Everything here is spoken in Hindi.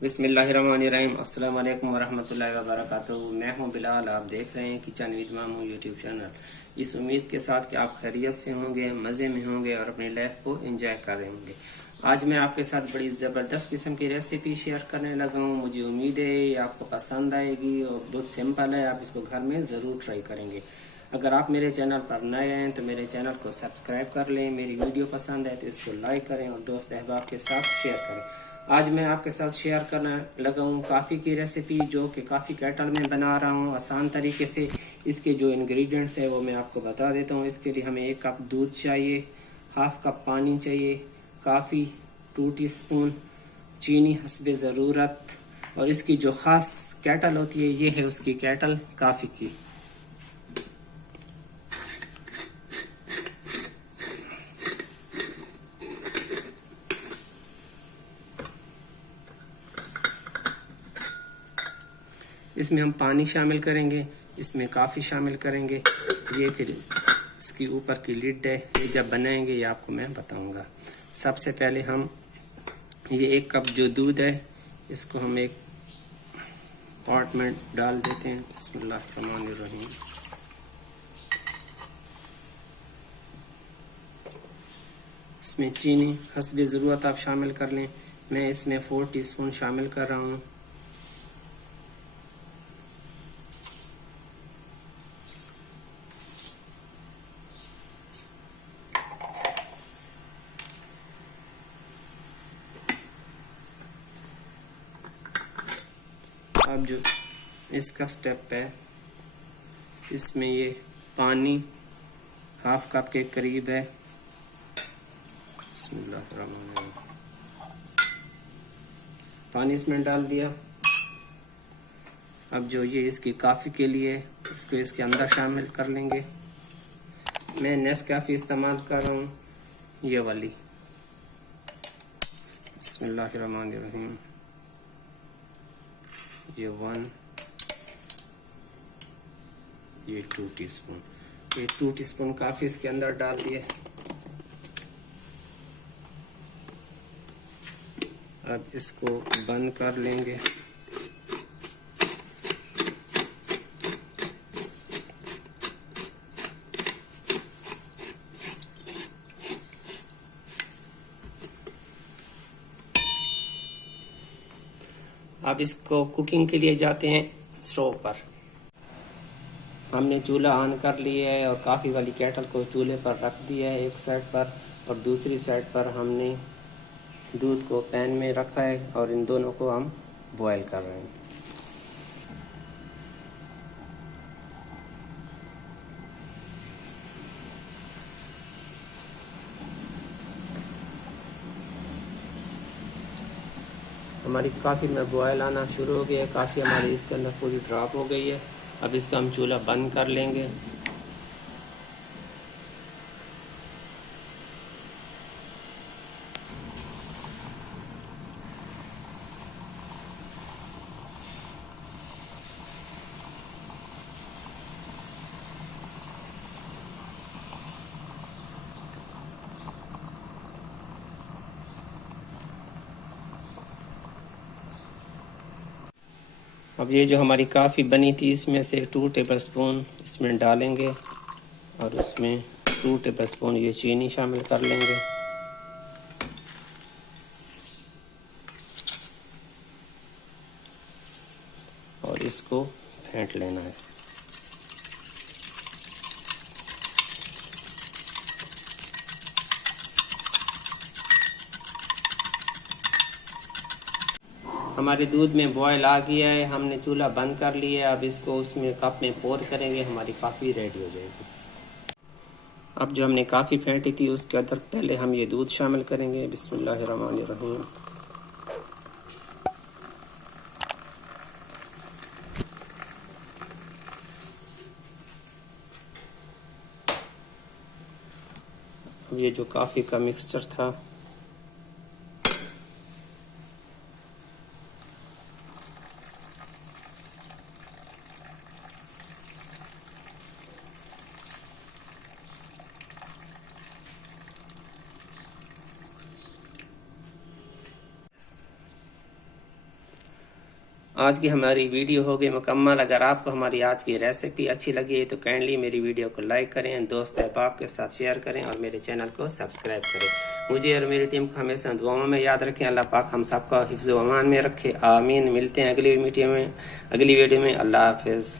बिस्मिल्लाहिर्रहमानिर्रहीम। अस्सलाम वालेकुम वरहमतुल्लाहि वबरकातुहू। मैं हूं बिलाल, आप देख रहे हैं किचन विद मामू यूट्यूब चैनल। इस उम्मीद के साथ कि आप खैरियत से होंगे, मज़े में होंगे और अपनी लाइफ को एंजॉय कर रहे होंगे। आज मैं आपके साथ बड़ी ज़बरदस्त किस्म की रेसिपी शेयर करने लगा हूं। मुझे उम्मीद है ये आपको पसंद आएगी और बहुत सिंपल है, आप इसको घर में ज़रूर ट्राई करेंगे। अगर आप मेरे चैनल पर नए हैं तो मेरे चैनल को सब्सक्राइब कर लें। मेरी वीडियो पसंद है तो इसको लाइक करें और दोस्त अहबाब के साथ शेयर करें। आज मैं आपके साथ शेयर करने लगा हूँ काफ़ी की रेसिपी, जो कि काफ़ी केटल में बना रहा हूँ आसान तरीके से। इसके जो इंग्रेडिएंट्स है वो मैं आपको बता देता हूँ। इसके लिए हमें 1 कप दूध चाहिए, हाफ कप पानी चाहिए, काफ़ी 2 टीस्पून चीनी हस्बे ज़रूरत। और इसकी जो ख़ास केटल होती है ये है उसकी केटल काफ़ी की। इसमें हम पानी शामिल करेंगे, इसमें काफ़ी शामिल करेंगे। ये फिर इसकी ऊपर की लिड है, ये जब बनाएंगे ये आपको मैं बताऊंगा। सबसे पहले हम ये 1 कप जो दूध है इसको हम एक पॉट में डाल देते हैं। बिस्मिल्लाहिर्रहमानिर्रहीम। इसमें चीनी हस्बे ज़रूरत आप शामिल कर लें। मैं इसमें 4 टीस्पून शामिल कर रहा हूँ। अब जो इसका स्टेप है, इसमें ये पानी हाफ कप के करीब है। बिस्मिल्लाहिर्रहमानिर्रहीम। पानी इसमें डाल दिया। अब जो ये इसकी काफ़ी के लिए इसको इसके अंदर शामिल कर लेंगे। मैं नेस्कैफे इस्तेमाल कर रहा हूँ, ये वाली। बिस्मिल्लाहिर्रहमानिर्रहीम। ये 1, ये 2 टीस्पून, ये 2 टीस्पून काफ़ी इसके अंदर डाल दिए। अब इसको बंद कर लेंगे। अब इसको कुकिंग के लिए जाते हैं स्टोव पर। हमने चूल्हा ऑन कर लिया है और काफ़ी वाली केटल को चूल्हे पर रख दिया है एक साइड पर, और दूसरी साइड पर हमने दूध को पैन में रखा है और इन दोनों को हम बॉयल कर रहे हैं। हमारी काफ़ी में बॉयल आना शुरू हो गया है, काफ़ी हमारी इसके अंदर पूरी ड्रॉप हो गई है। अब इसका हम चूल्हा बंद कर लेंगे। अब ये जो हमारी काफ़ी बनी थी इसमें से 2 टेबलस्पून इसमें डालेंगे और उसमें 2 टेबलस्पून ये चीनी शामिल कर लेंगे। और इसको फेंट लेना है। हमारे दूध में बॉयल आ गया है, हमने चूल्हा बंद कर लिया है। अब इसको उसमें कप में पोर करेंगे, हमारी काफ़ी रेडी हो जाएगी। अब जो हमने काफ़ी फेंटी थी उसके अंदर पहले हम ये दूध शामिल करेंगे। बिस्मिल्लाहिर्रहमानिर्रहीम। अब ये जो काफ़ी का मिक्सचर था आज की हमारी वीडियो हो गई मुकम्मल। अगर आपको हमारी आज की रेसिपी अच्छी लगी है तो काइंडली मेरी वीडियो को लाइक करें, दोस्त अहबाब के साथ शेयर करें और मेरे चैनल को सब्सक्राइब करें। मुझे और मेरी टीम को हमेशा दुआओं में याद रखें। अल्लाह पाक हम सबका हिफ्ज़ व अमान में रखे। आमीन। मिलते हैं अगली वीडियो में। अल्लाह हाफिज़।